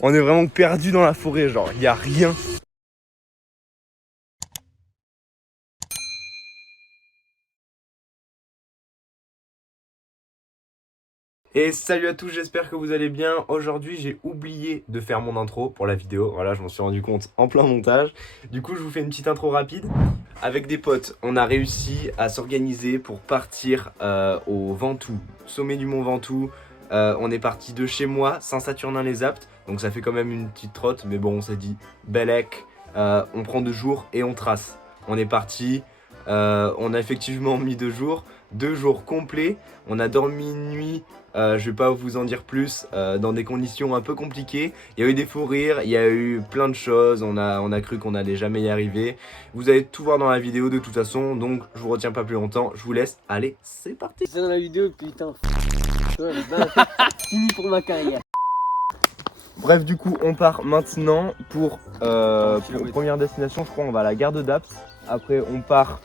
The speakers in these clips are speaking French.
On est vraiment perdu dans la forêt, genre, il y a rien. Et salut à tous, j'espère que vous allez bien. Aujourd'hui, j'ai oublié de faire mon intro pour la vidéo. Voilà, je m'en suis rendu compte en plein montage. Du coup, je vous fais une petite intro rapide. Avec des potes, on a réussi à s'organiser pour partir au Ventoux, sommet du Mont Ventoux. On est parti de chez moi, Saint-Saturnin-les-Aptes. Donc ça fait quand même une petite trotte, mais bon, on s'est dit, Bellec, on prend 2 jours et on trace. On est parti, on a effectivement mis 2 jours. 2 jours complets, on a dormi une nuit, je vais pas vous en dire plus, dans des conditions un peu compliquées. Il y a eu des fous rires, il y a eu plein de choses, on a cru qu'on allait jamais y arriver. Vous allez tout voir dans la vidéo de toute façon, donc je vous retiens pas plus longtemps, je vous laisse, allez, c'est parti. C'est dans la vidéo, putain. Ouais, fini pour ma carrière. Bref, du coup, on part maintenant pour première destination, je crois, on va à la gare de Daps. Après, on part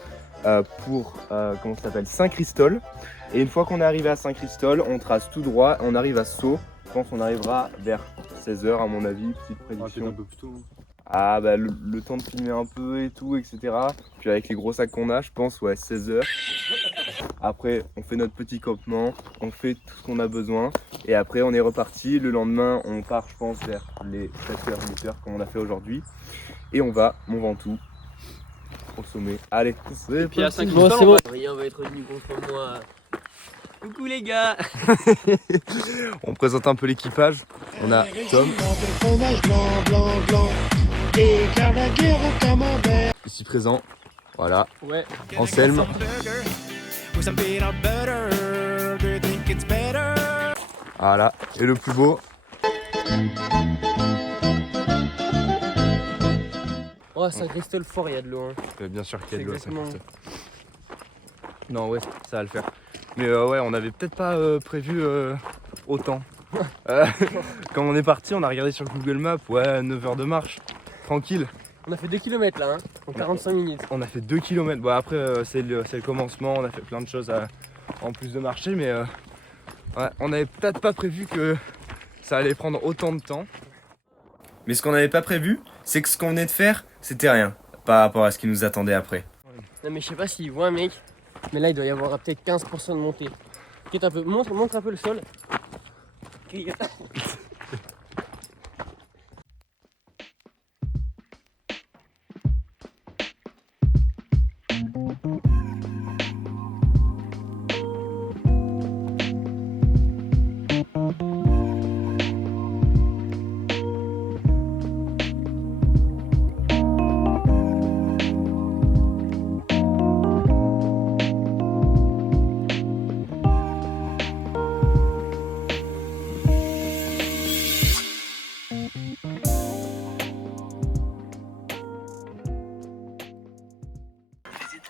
pour comment ça s'appelle, Saint-Christol. Et une fois qu'on est arrivé à Saint-Christol, on trace tout droit, on arrive à Sceaux. Je pense qu'on arrivera vers 16h à mon avis, petite prédiction. Un peu plus tôt. Ah bah le temps de filmer un peu et tout, etc. Puis avec les gros sacs qu'on a, je pense, ouais, 16h. Après, on fait notre petit campement, on fait tout ce qu'on a besoin. Et après, on est reparti. Le lendemain, on part, je pense, vers les 7h, 8h, comme on a fait aujourd'hui. Et on va, Mont Ventoux, au sommet. Allez, c'est puis à parti. Saint-Christol, Bon, c'est bon. Rien va être venu contre moi. Coucou les gars. On présente un peu l'équipage. On a Tom. Ici présent. Voilà. Ouais. Anselme. Voilà. Et le plus beau. Oh, Saint-Christol fort, il y a de l'eau. Hein. Bien sûr qu'il y a de l'eau à Exactement. Saint-Christophe. Non, ouais, ça va le faire. Mais ouais, on avait peut-être pas prévu autant. Quand on est parti, on a regardé sur Google Maps. Ouais, 9 heures de marche. Tranquille. On a fait 2 km là, hein, en 45 minutes. On a fait 2 km. Bon, après, c'est le commencement. On a fait plein de choses en plus de marcher. Mais ouais, on n'avait peut-être pas prévu que ça allait prendre autant de temps. Mais ce qu'on n'avait pas prévu, c'est que ce qu'on venait de faire, c'était rien par rapport à ce qui nous attendait après. Non mais je sais pas s'il voit un mec, mais là il doit y avoir peut-être 15% de montée. Un peu, montre un peu le sol.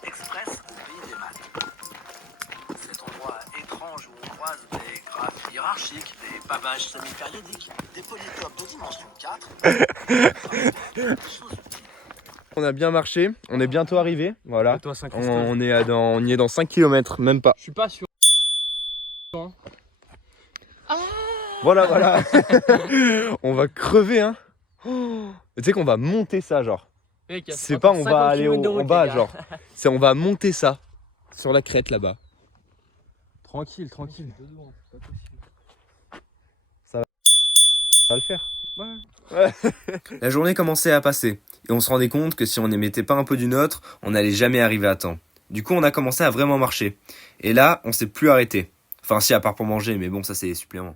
Express au pays des maths. Cet endroit étrange où on croise des graphes hiérarchiques, des pavages semi-périodiques, des polytopes de dimension 4. On a bien marché, on est bientôt arrivé, voilà. Toi, On y est dans 5 km, même pas. Je suis pas sûr. Voilà. On va crever, hein. Oh. Tu sais qu'on va monter ça, genre. Mec, C'est pas on va aller de en route, bas, les gars. genre. C'est on va monter ça sur la crête là-bas. Tranquille. Ça va le faire. Ouais. La journée commençait à passer et on se rendait compte que si on n'émettait pas un peu du nôtre, on n'allait jamais arriver à temps. Du coup, on a commencé à vraiment marcher. Et là, on s'est plus arrêté. Enfin, si, à part pour manger, mais bon, ça c'est des suppléments.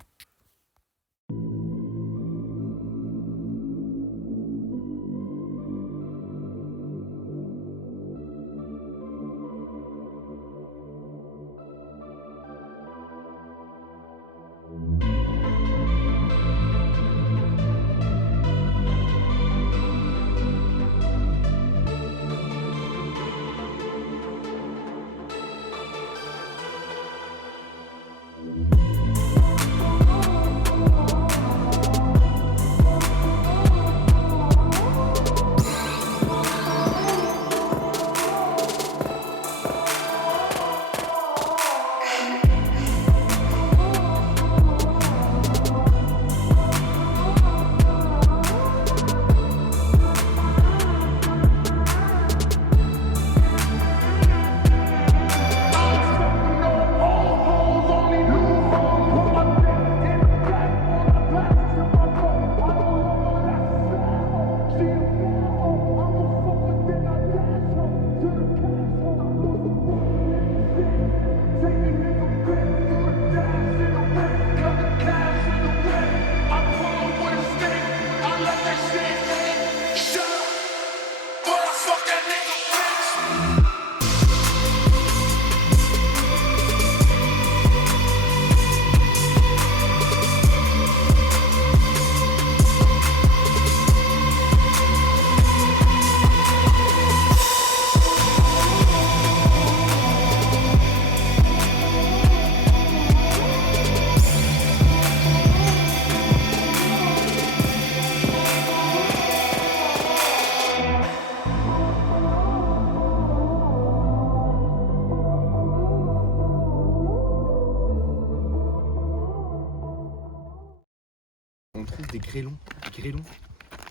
trouve des grêlons. Des grêlons.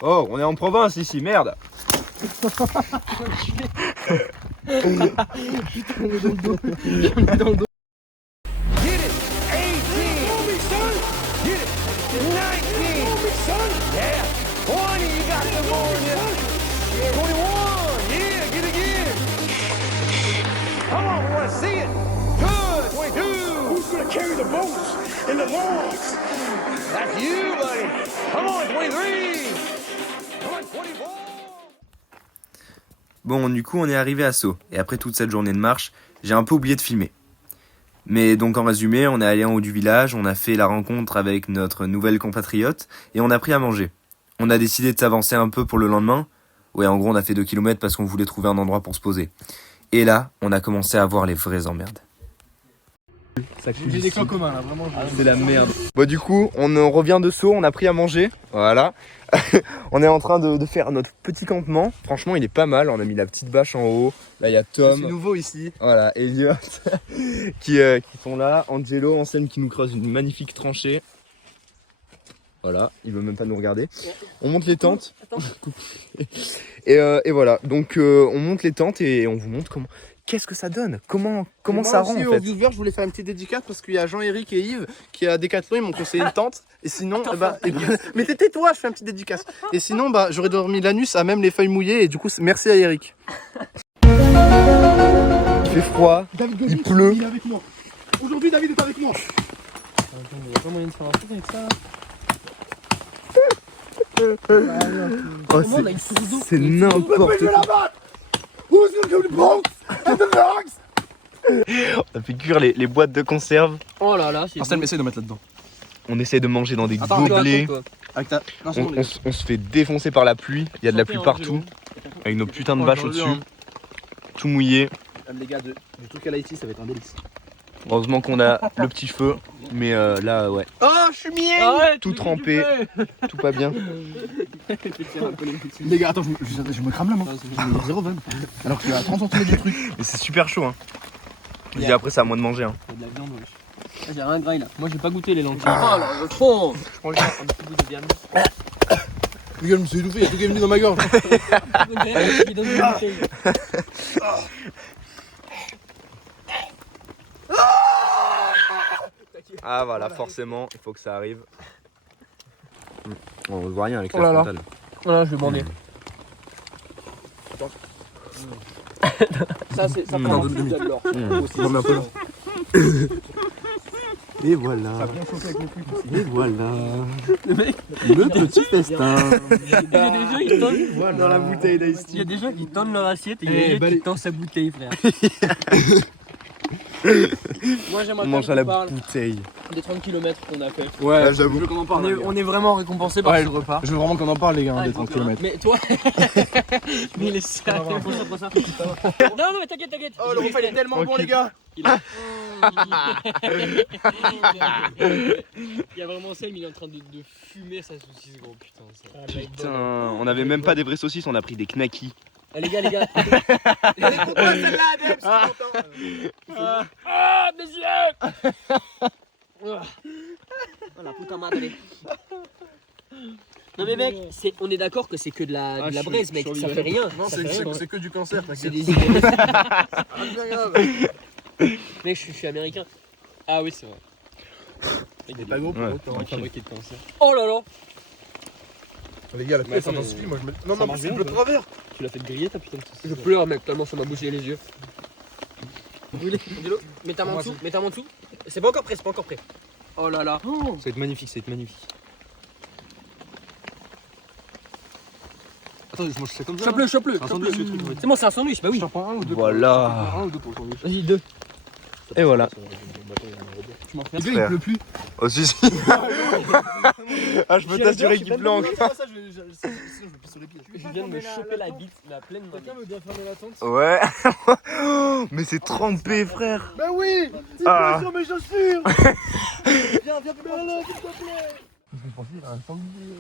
Oh, on est en province ici, merde. Bon, du coup, on est arrivé à Sceaux, et après toute cette journée de marche, j'ai un peu oublié de filmer. Mais donc en résumé, on est allé en haut du village, on a fait la rencontre avec notre nouvelle compatriote, et on a pris à manger. On a décidé de s'avancer un peu pour le lendemain. Ouais, en gros, on a fait 2 km parce qu'on voulait trouver un endroit pour se poser. Et là, on a commencé à voir les vraies emmerdes. J'ai des coques communs là, vraiment. C'est la merde. Bon, du coup, on revient de Sceaux, on a pris à manger. Voilà. On est en train de faire notre petit campement. Franchement, il est pas mal. On a mis la petite bâche en haut. Là, il y a Tom. C'est nouveau ici. Voilà, Elliot qui sont là. Angelo, Anselme qui nous creuse une magnifique tranchée. Voilà, il veut même pas nous regarder. On monte les tentes. et voilà, donc on monte les tentes et on vous montre comment. Qu'est-ce que ça donne? Comment ça rend en fait? Aux viewers, je voulais faire une petite dédicace parce qu'il y a Jean-Éric et Yves qui à Decathlon, ils m'ont conseillé une tente. Et sinon, mais tais-toi, je fais une petite dédicace. Et sinon, j'aurais dormi l'anus à même les feuilles mouillées. Et du coup, merci à Eric. Il fait froid, il pleut. Il est avec moi. Aujourd'hui, David est avec moi. Il n'y a pas moyen de faire un truc avec ça. Oh, c'est n'importe quoi. On a fait cuire les boîtes de conserve. Oh là là, c'est Anselme, essaye de mettre là-dedans. On essaie de manger dans des Attends, gobelets. Avec ta... Non, c'est bon, les gars. On se fait défoncer par la pluie. Il y a de la pluie partout. Avec nos putains de bâches au-dessus. Tout mouillé. Les gars, du truc à l'Haïti, ça va être un délice. Heureusement qu'on a le petit feu. Mais là, ouais. Oh, je suis mié. Tout trempé. Tout pas bien. Les gars, attends, je me crame la main. J'ai 0 veine. Alors que je suis à 30 cm du truc. Mais c'est super chaud. Hein. Je dis après, c'est à moi de manger. Hein. de la viande, wesh. J'ai rien de graille là. Moi j'ai pas goûté les lentilles. Oh là, le fond. Je prends juste un petit bout de viande. Les gars, je me suis étouffé, il y a tout qui est venu dans ma gorge. Ah voilà, forcément, il faut que ça arrive. On voit rien avec Oh la là là. frontale. Voilà, je vais bander. Ça prend un de l'or. On met un peu là. Et voilà. Et voilà. Le petit festin. Il y a des gens qui tonnent Voilà dans la bouteille d'Ice Il y a des gens qui tonnent leur assiette et il y a des gens qui tendent sa bouteille, frère. Moi j'aimerais On mange à qu'on la parle bouteille. des 30 km qu'on a fait. Ouais, j'avoue. Je veux qu'on en parle. On est vraiment récompensé par ce repas. Je veux vraiment qu'on en parle, les gars, Ah, des il faut 30 que- km. Mais toi mais il est sérieux. Prends ça. Non, mais t'inquiète. Oh, le repas il est tellement bon, les gars. Il y a vraiment Selm, il est en train de fumer sa saucisse, gros putain. Ça. Putain, on avait même pas des vraies saucisses, on a pris des knackis. Ah, les gars. Ah, mes yeux. Oh la puta madre. Non mais mec, on est d'accord que c'est que de la braise, mec, ça fait rien. Non, ça fait rien. c'est que du cancer, C'est t'inquiète. des idées. Bien grave. Mec, je suis américain. Ah oui, c'est vrai. Il est pas gros pour Ouais. autant. Fabriqué de cancer. Oh là là. Les gars, la Mais pièce attends, intensifie, mais- moi je me. Non, ça non, marche c'est bien, bleu de ça. travers. Tu l'as fait griller ta putain de saucisse. Je pleure mec, tellement ça m'a bougé les yeux. Brûlé. Mets ta main en dessous, C'est pas encore prêt, Oh là là. Ça va être magnifique, Attends, je mange ça comme ça. Chope-le. Un sandwich, le truc. C'est bon, c'est un sandwich, bah oui. J'en prends un ou deux. Voilà. Un ou deux pour le sandwich. Vas-y, 2. Et voilà. Tu m'en fais. Les gars, il pleut plus. Oh si si. Ah, je peux t'assurer qu'il pleut encore. Ça, je vais pisser sur les pieds. Je viens de me choper la bite, la pleine main. Quelqu'un veut bien fermer la tente? Ouais. Mais c'est trempé, frère. Bah oui. Il Ah. pleut sur mes chaussures. Viens, là, s'il te plaît. Je pensais qu'il y avait un sanglier.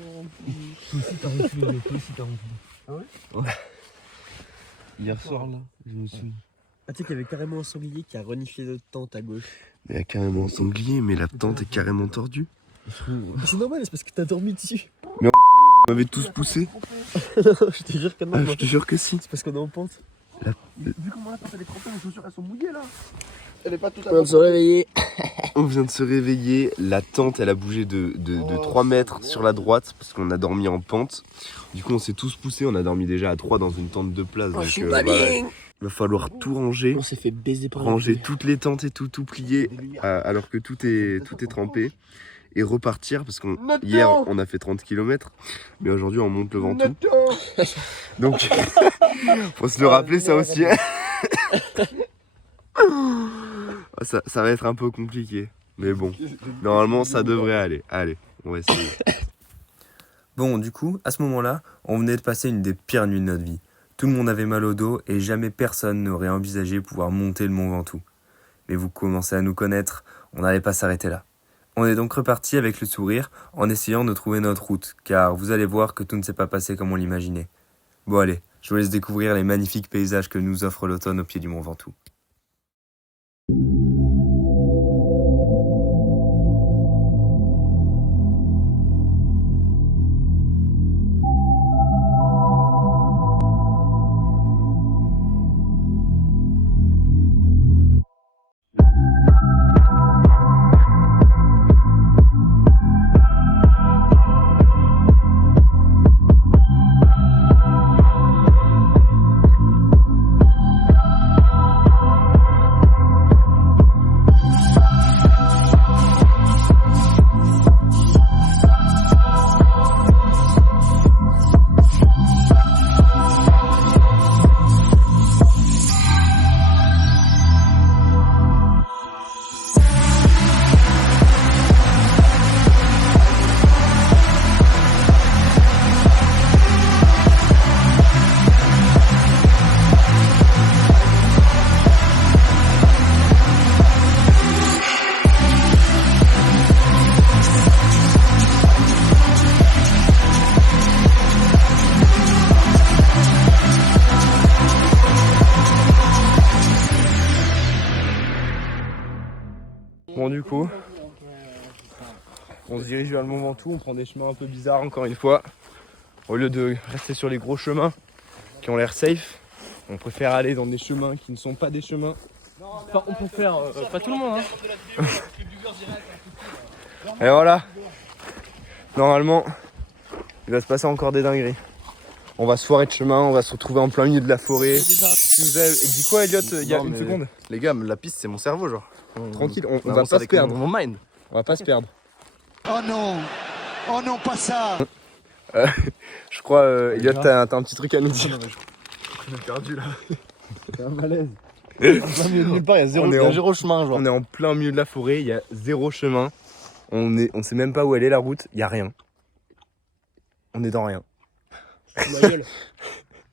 Hier soir là, je me suis. Ah, tu sais qu'il y avait carrément un sanglier qui a reniflé notre tente à gauche. Il y a carrément un sanglier, mais la tente est carrément tordue. C'est normal, c'est parce que t'as dormi dessus. Mais vous m'avez tous poussé. Je te jure que non. Je te jure que si. C'est parce qu'on est en pente. Vu comment la tente elle est trempée, mes chaussures elles sont mouillées là. Elle est pas toute On vient de se réveiller. On vient de se réveiller. La tente elle a bougé de 3 mètres sur la droite parce qu'on a dormi en pente. Du coup on s'est tous poussés. On a dormi déjà à 3 dans une tente de place. Donc voilà. Il va falloir tout ranger. On s'est fait baiser par Ranger toutes les tentes et tout plier alors que tout est trempé. Et repartir parce qu'hier on a fait 30 km mais aujourd'hui on monte le Ventoux. Donc faut se le rappeler ça aussi. Ça va être un peu compliqué. Mais bon, normalement ça devrait aller. Allez, on va essayer. Bon, du coup, à ce moment-là, on venait de passer une des pires nuits de notre vie. Tout le monde avait mal au dos et jamais personne n'aurait envisagé pouvoir monter le Mont Ventoux. Mais vous commencez à nous connaître, on n'allait pas s'arrêter là. On est donc reparti avec le sourire en essayant de trouver notre route, car vous allez voir que tout ne s'est pas passé comme on l'imaginait. Bon allez, je vous laisse découvrir les magnifiques paysages que nous offre l'automne au pied du Mont Ventoux. Bon du coup, on se dirige vers le Mont Ventoux, on prend des chemins un peu bizarres encore une fois. Au lieu de rester sur les gros chemins qui ont l'air safe, on préfère aller dans des chemins qui ne sont pas des chemins. Enfin, on peut faire, pas tout le monde hein. Et voilà, normalement, il va se passer encore des dingueries. On va se foirer de chemin, on va se retrouver en plein milieu de la forêt. Et dis quoi Elliot, il y a une seconde? Les gars, la piste c'est mon cerveau genre. Tranquille, on va pas se perdre. Mon mind. On va pas se perdre. Oh non, pas ça. Je crois, Elliot, t'as un petit truc à nous dire. On est perdu là. C'est un malaise. Nulle part, il y a zéro chemin genre. On est en plein milieu de la forêt, il y a zéro chemin. On sait même pas où elle est la route, il y a rien. On est dans rien. Ma gueule.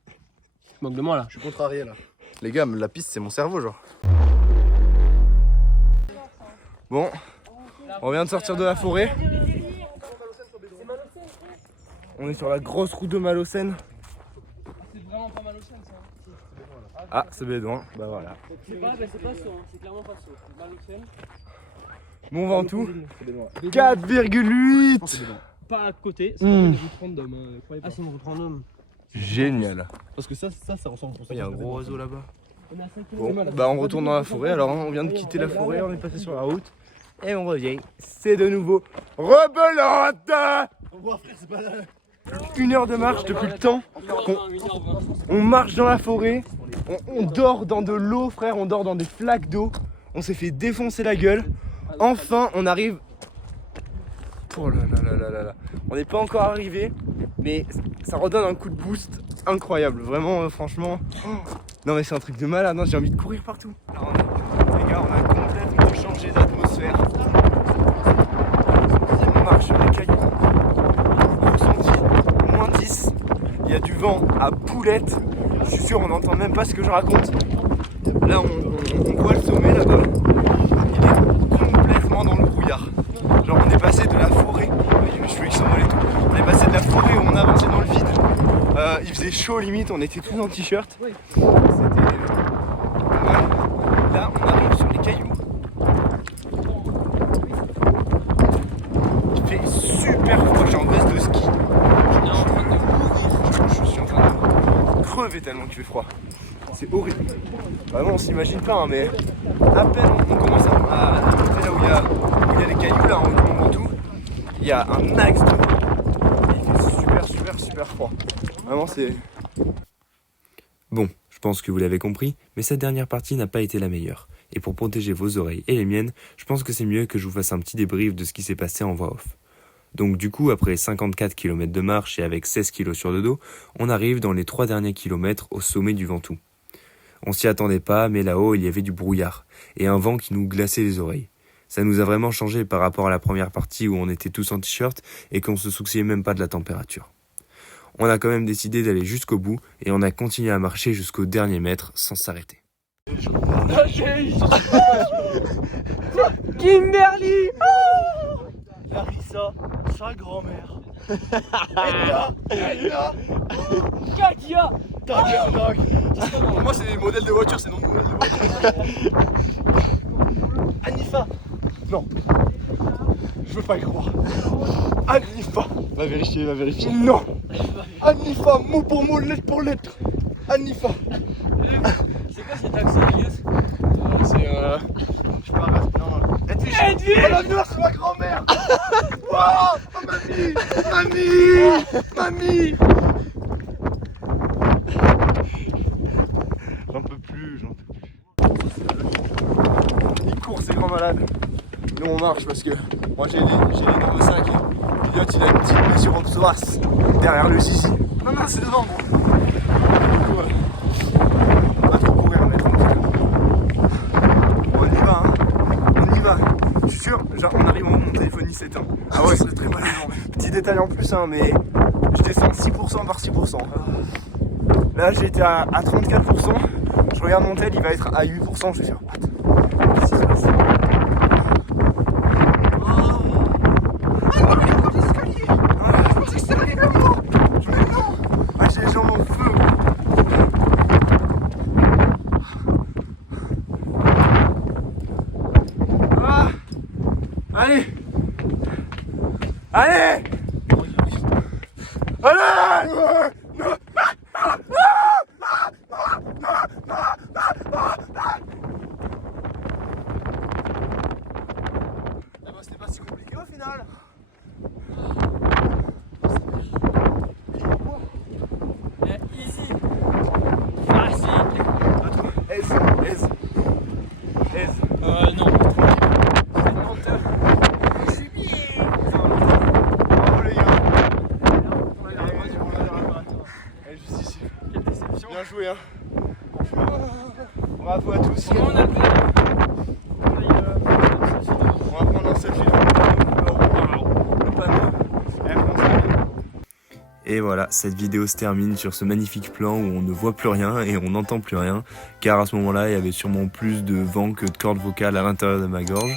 Je manque de moi là. Je suis contrarié là. Les gars, la piste c'est mon cerveau genre. Bon, on vient de sortir de la forêt. On est sur la grosse route de Malocène. C'est vraiment pas Malocène ça. Ah, c'est Bédouin, bah voilà. C'est pas ça, c'est clairement pas ça. Malocène. Mont Ventoux, 4,8. Pas à côté, c'est une route random. Ah, c'est une route random. Génial. Parce que ça ressemble pour ça. Il y a un gros oiseau là-bas. On est à 5 Bon, km. bah on retourne dans la forêt alors, hein. On vient de quitter la forêt, on est passé sur la route. Et on revient, c'est de nouveau rebelote. 1 heure de marche depuis le temps. On marche dans la forêt, on dort dans de l'eau frère, on dort dans des flaques d'eau. On s'est fait défoncer la gueule. Enfin on arrive. Oh là là là là là là. On n'est pas encore arrivé, mais ça redonne un coup de boost incroyable. Vraiment franchement. Non mais c'est un truc de malade, hein. J'ai envie de courir partout. Alors, les gars, on a complètement changé d'atmosphère. On marche sur les cailloux. Ressenti moins 10. Il y a du vent à poulette. Je suis sûr on n'entend même pas ce que je raconte. Là on voit le sommet là-bas. Il est complètement dans le brouillard. Genre on est passé de la forêt. Je suis s'envole et tout. On est passé de la forêt où on avançait dans le vide. Il faisait chaud limite, on était tous en t-shirt. C'était pas mal. Là on arrive sur les cailloux. Il crever tellement qu'il fait froid. C'est horrible. Vraiment, on s'imagine pas, hein, mais à peine on commence à monter là où il y a les cailloux, là, en tout, il y a un axe de vent. Il fait super froid. Vraiment, c'est... Bon, je pense que vous l'avez compris, mais cette dernière partie n'a pas été la meilleure. Et pour protéger vos oreilles et les miennes, je pense que c'est mieux que je vous fasse un petit débrief de ce qui s'est passé en voix off. Donc du coup, après 54 km de marche et avec 16 kg sur le dos, on arrive dans les 3 derniers kilomètres au sommet du Ventoux. On s'y attendait pas, mais là-haut, il y avait du brouillard et un vent qui nous glaçait les oreilles. Ça nous a vraiment changé par rapport à la première partie où on était tous en t-shirt et qu'on se souciait même pas de la température. On a quand même décidé d'aller jusqu'au bout et on a continué à marcher jusqu'au dernier mètre sans s'arrêter. Kimberly. Larissa, sa grand-mère. Katia. Moi, c'est des modèles de voiture, c'est non des modèles de voiture. Anifa. Non. Je veux pas y croire. Anifa. Va vérifier. Non. Anifa, mot pour mot, lettre pour lettre. Anifa. C'est quoi cet accent, Elias? C'est je sais pas, non. Edwige. Oh la mère, c'est ma grand-mère. Wow. Oh, mamie. J'en peux plus. Il court, ces grands malades. Nous on marche parce que moi j'ai l'énorme sac. Elliot il a une petite blessure au psoas derrière le zizi. Non, c'est devant gros. Du coup, pas trop courir, on est tranquille. On y va, hein. On y va. Je suis sûr, genre on arrive au moment où mon téléphone il s'éteint. Ah ouais, c'est très mal. Petit détail en plus, hein, mais je descends 6% par 6%. Là j'étais à 34%. Je regarde mon tel, il va être à 8%. Je vais faire what? Qu'est-ce qui se passe? J'ai les jambes en feu. Ah. Allez. C'était pas si compliqué au final. Easy. Facile. Aise. Non. Bravo les gars. Juste ici. Quelle déception. Bien joué, hein. Bravo à tous. Comment on a fait? On va prendre un selfie. Le panneau. Et voilà, cette vidéo se termine sur ce magnifique plan où on ne voit plus rien et on n'entend plus rien, car à ce moment-là, il y avait sûrement plus de vent que de cordes vocales à l'intérieur de ma gorge.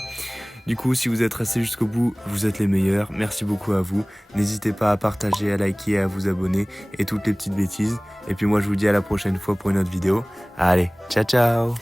Du coup, si vous êtes restés jusqu'au bout, vous êtes les meilleurs. Merci beaucoup à vous. N'hésitez pas à partager, à liker, à vous abonner et toutes les petites bêtises. Et puis moi, je vous dis à la prochaine fois pour une autre vidéo. Allez, ciao ciao!